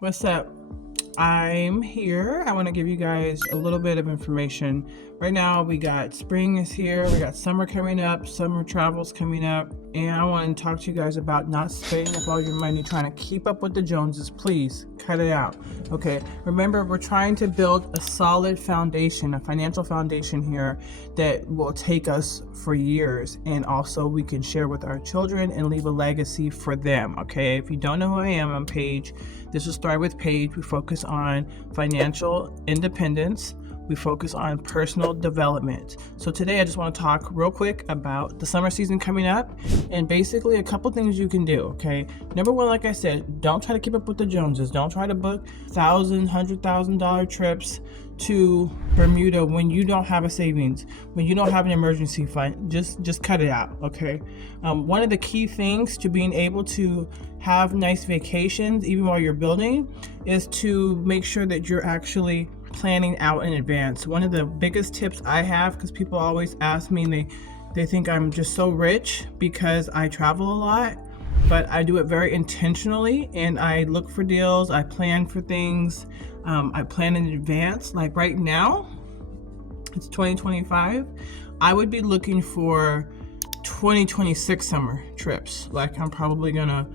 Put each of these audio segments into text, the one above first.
What's up? I'm here. I want to give you guys a little bit of information. Right now, we got spring is here, we got summer coming up, summer travels coming up, and I want to talk to you guys about not spending up all your money trying to keep up with the Joneses. Please cut it out. Okay, remember, we're trying to build a solid foundation, a financial foundation here that will take us for years, and also we can share with our children and leave a legacy for them. Okay, if you don't know who I am, I'm Paige. This is Start with Paige. We focus on financial independence. We focus on personal development. So today I just want to talk real quick about the summer season coming up and basically a couple things you can do, okay? Number one, like I said, don't try to keep up with the Joneses. Don't try to book $100,000 trips to Bermuda when you don't have a savings, when you don't have an emergency fund. Just cut it out, okay? One of the key things to being able to have nice vacations, even while you're building, is to make sure that you're actually planning out in advance. One of the biggest tips I have, because people always ask me, and they think I'm just so rich because I travel a lot, but I do it very intentionally, and I look for deals, I plan for things, I plan in advance. Like right now, it's 2025. I would be looking for 2026 summer trips. Like I'm probably gonna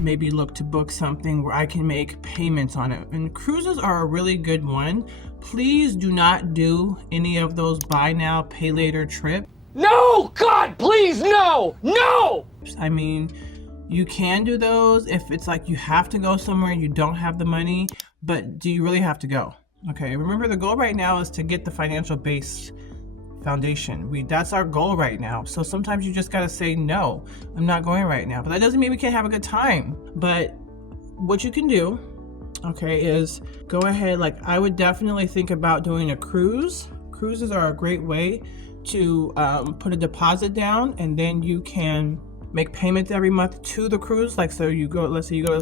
maybe look to book something where I can make payments on it. And cruises are a really good one. Please do not do any of those buy now, pay later trips. No! God, please, no! No! I mean, you can do those if it's like you have to go somewhere and you don't have the money, but do you really have to go? Okay, remember the goal right now is to get the financial base foundation. That's our goal right now. So sometimes you just gotta say, no, I'm not going right now. But that doesn't mean we can't have a good time. But what you can do, okay, is go ahead. Like I would definitely think about doing a cruise. Cruises are a great way to put a deposit down, and then you can make payments every month to the cruise. Like so you go, let's say you go,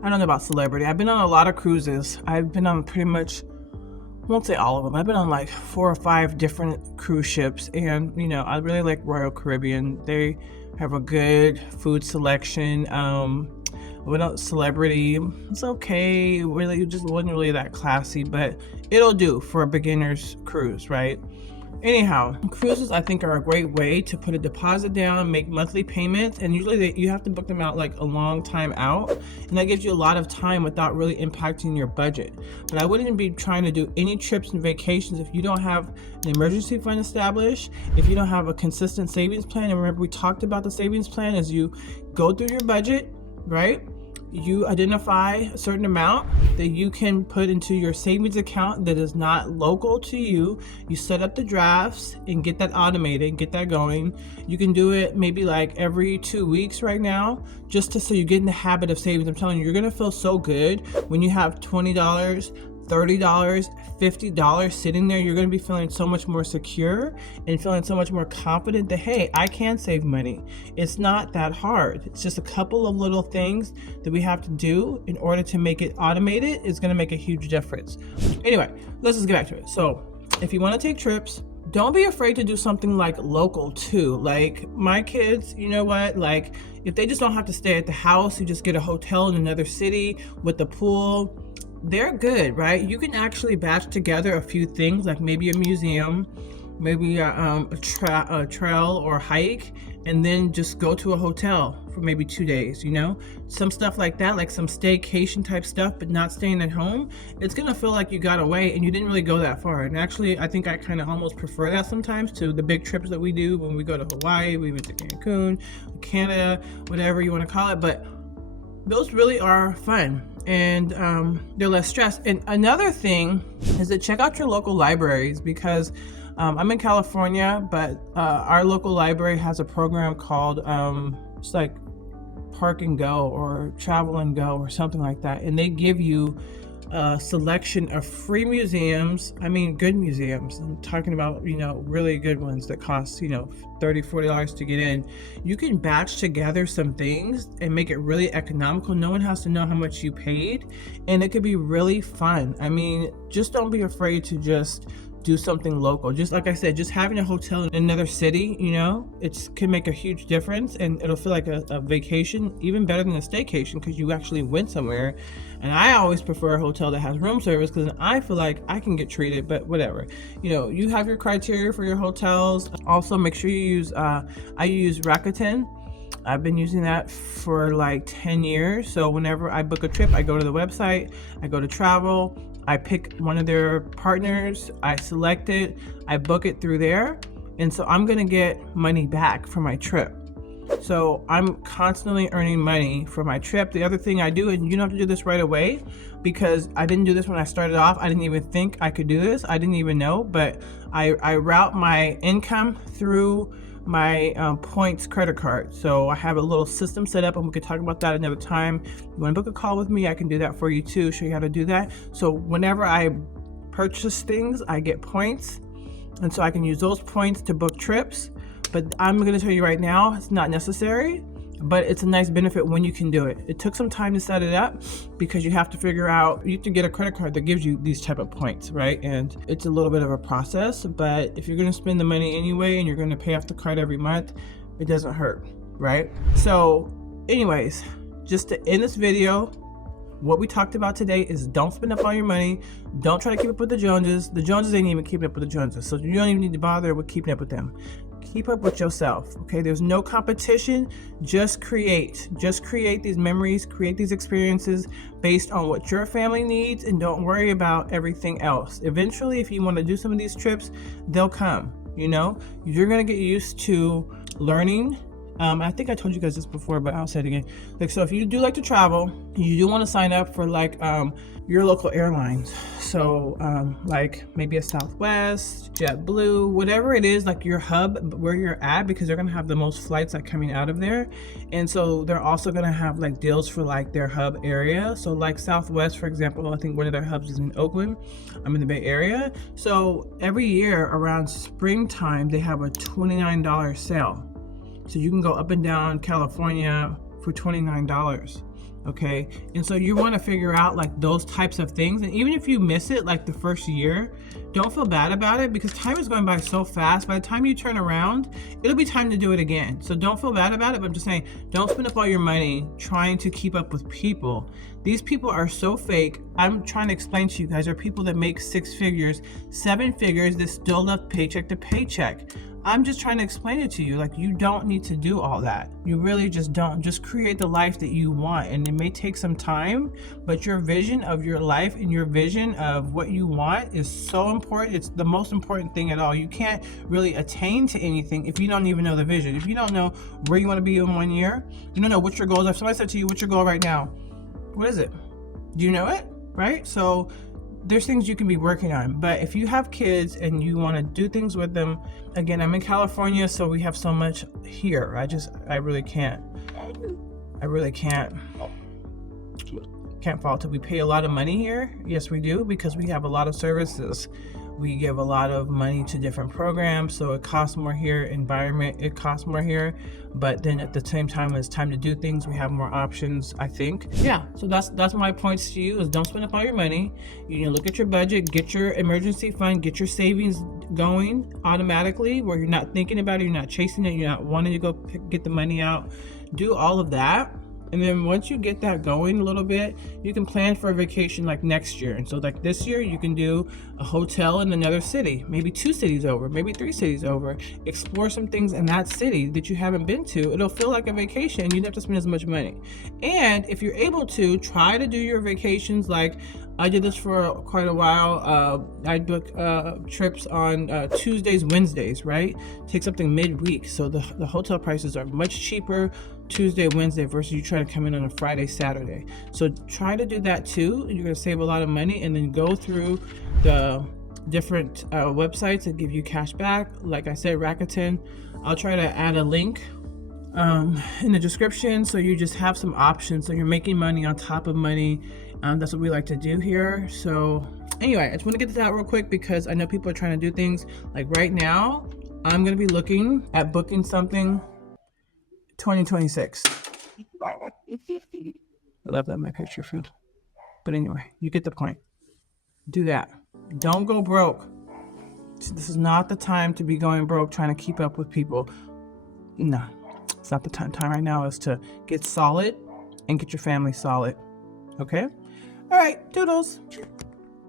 I don't know about Celebrity. I've been on a lot of cruises. I've been on pretty much, I won't say all of them. I've been on like 4 or 5 different cruise ships, and I really like Royal Caribbean. They have a good food selection. Without Celebrity, it's okay. Really, it just wasn't really that classy, but it'll do for a beginner's cruise, right? Anyhow, cruises I think are a great way to put a deposit down, make monthly payments, and usually you have to book them out like a long time out, and that gives you a lot of time without really impacting your budget. But I wouldn't be trying to do any trips and vacations if you don't have an emergency fund established, if you don't have a consistent savings plan. And remember, we talked about the savings plan as you go through your budget, right? You identify a certain amount that you can put into your savings account that is not local to you. You set up the drafts and get that automated, get that going. You can do it maybe like every 2 weeks right now, so you get in the habit of savings. I'm telling you, you're gonna feel so good when you have $20, $30, $50 sitting there. You're going to be feeling so much more secure and feeling so much more confident that, hey, I can save money. It's not that hard. It's just a couple of little things that we have to do in order to make it automated. It's going to make a huge difference. Anyway, let's just get back to it. So if you want to take trips, don't be afraid to do something like local too. Like my kids, you know what? Like if they just don't have to stay at the house, you just get a hotel in another city with a pool, they're good, right? You can actually batch together a few things, like maybe a museum, maybe a trail or hike, and then just go to a hotel for maybe 2 days, some stuff like that, like some staycation type stuff, but not staying at home. It's gonna feel like you got away and you didn't really go that far. And actually, I think I kind of almost prefer that sometimes to the big trips that we do when we go to Hawaii, we went to Cancun, Canada, whatever you want to call it. But those really are fun, and they're less stressed. And another thing is to check out your local libraries, because I'm in California, but our local library has a program called it's like Park and Go or Travel and Go or something like that, and they give you a selection of free museums. I mean, good museums. I'm talking about, really good ones that cost, $30, $40 to get in. You can batch together some things and make it really economical. No one has to know how much you paid, and it could be really fun. I mean, just don't be afraid to just do something local. Just like I said, just having a hotel in another city, you know, it can make a huge difference, and it'll feel like a vacation, even better than a staycation, because you actually went somewhere. And I always prefer a hotel that has room service, because I feel like I can get treated. But whatever, you know, you have your criteria for your hotels. Also, make sure you use I use Rakuten. I've been using that for like 10 years. So whenever I book a trip, I go to the website, I go to travel, I pick one of their partners, I select it, I book it through there. And so I'm gonna get money back for my trip. So I'm constantly earning money for my trip. The other thing I do, and you don't have to do this right away, because I didn't do this when I started off. I didn't even think I could do this. I didn't even know, but I route my income through my points credit card. So I have a little system set up, and we could talk about that another time. If you want to book a call with me, I can do that for you too, show you how to do that. So whenever I purchase things, I get points, and so I can use those points to book trips. But I'm going to tell you right now, it's not necessary, but it's a nice benefit when you can do it. It took some time to set it up, because you have to figure out, you have to get a credit card that gives you these type of points, right? And it's a little bit of a process, but if you're going to spend the money anyway and you're going to pay off the card every month, it doesn't hurt, right? So anyways, just to end this video, what we talked about today is don't spend up all your money. Don't try to keep up with the Joneses. The Joneses ain't even keeping up with the Joneses, so you don't even need to bother with keeping up with them. Keep up with yourself, okay? There's no competition. Just create these memories, create these experiences based on what your family needs, and don't worry about everything else. Eventually, if you want to do some of these trips, they'll come, you know? You're gonna get used to learning. I think I told you guys this before, but I'll say it again. Like, so if you do like to travel, you do want to sign up for like your local airlines. So like maybe a Southwest, JetBlue, whatever it is, like your hub where you're at, because they're gonna have the most flights like coming out of there. And so they're also gonna have like deals for like their hub area. So like Southwest, for example, I think one of their hubs is in Oakland. I'm in the Bay Area. So every year around springtime, they have a $29 sale. So you can go up and down California for $29, okay? And so you want to figure out like those types of things. And even if you miss it like the first year, don't feel bad about it, because time is going by so fast. By the time you turn around, it'll be time to do it again. So don't feel bad about it, but I'm just saying, don't spend up all your money trying to keep up with people. These people are so fake. I'm trying to explain to you guys, there are people that make 6 figures, 7 figures that still live paycheck to paycheck. I'm just trying to explain it to you. Like, you don't need to do all that. You really just don't. Just create the life that you want. And it may take some time, but your vision of your life and your vision of what you want is so important. It's the most important thing at all. You can't really attain to anything if you don't even know the vision. If you don't know where you want to be in 1 year, you don't know what your goals are. If somebody said to you, what's your goal right now? What is it? Do you know it? Right? So there's things you can be working on. But if you have kids and you want to do things with them, again, I'm in California, so we have so much here. I really can't fault it. We pay a lot of money here. Yes, we do, because we have a lot of services. We give a lot of money to different programs, so it costs more here. Environment, it costs more here, but then at the same time, when it's time to do things, we have more options, I think. Yeah, so that's my points to you, is don't spend up all your money. You know, look at your budget, get your emergency fund, get your savings going automatically, where you're not thinking about it, you're not chasing it, you're not wanting to go get the money out. Do all of that. And then once you get that going a little bit, you can plan for a vacation like next year. And so like this year, you can do a hotel in another city, maybe 2 cities over, maybe 3 cities over. Explore some things in that city that you haven't been to. It'll feel like a vacation. You don't have to spend as much money. And if you're able to, try to do your vacations like I did this for quite a while. I book trips on Tuesdays, Wednesdays, right? Take something midweek. So the hotel prices are much cheaper Tuesday, Wednesday versus you try to come in on a Friday, Saturday. So try to do that too. You're gonna save a lot of money, and then go through the different websites that give you cash back. Like I said, Rakuten. I'll try to add a link in the description, so you just have some options, so you're making money on top of money. That's what we like to do here. So anyway, I just want to get this out real quick, because I know people are trying to do things. Like right now, I'm going to be looking at booking something 2026. I love that my picture food. But anyway, you get the point. Do that. Don't go broke. This is not the time to be going broke trying to keep up with people. No, it's not the time. Time right now is to get solid and get your family solid. Okay? All right, doodles.